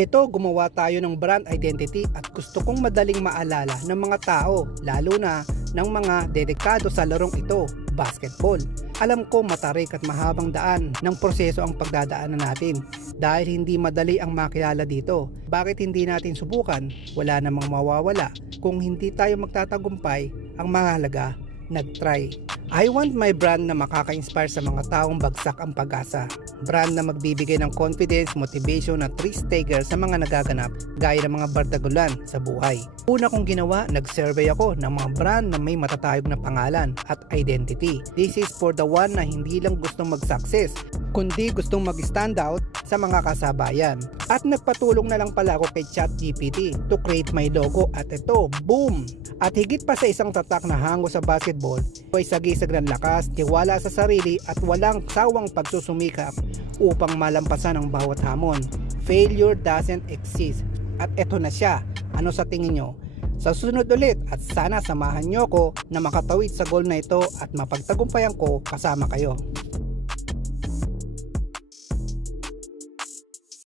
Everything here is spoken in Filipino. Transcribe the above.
Ito, gumawa tayo ng brand identity at gusto kong madaling maalala ng mga tao, lalo na ng mga dedikado sa larong ito, basketball. Alam ko matarik at mahabang daan ng proseso ang pagdadaanan natin dahil hindi madali ang makilala dito. Bakit hindi natin subukan? Wala namang mawawala. Kung hindi tayo magtatagumpay, ang mahalaga, nag-try. I want my brand na makaka-inspire sa mga taong bagsak ang pag-asa. Brand na magbibigay ng confidence, motivation at risk-taker sa mga nagaganap gaya ng mga bardagulan sa buhay. Una kong ginawa, nag-survey ako ng mga brand na may matatayog na pangalan at identity. This is for the one na hindi lang gustong mag-success, kundi gustong mag-stand out sa mga kasabayan. At nagpatulong na lang pala ako kay ChatGPT to create my logo at ito, boom! At higit pa sa isang tatak na hango sa basketball, ay sagisag ng lakas, tiwala sa sarili at walang sawang pagsusumikap upang malampasan ang bawat hamon. Failure doesn't exist. At eto na siya. Ano sa tingin nyo? Sa susunod ulit at sana samahan nyo ko na makatawid sa goal na ito at mapagtagumpayan ko kasama kayo.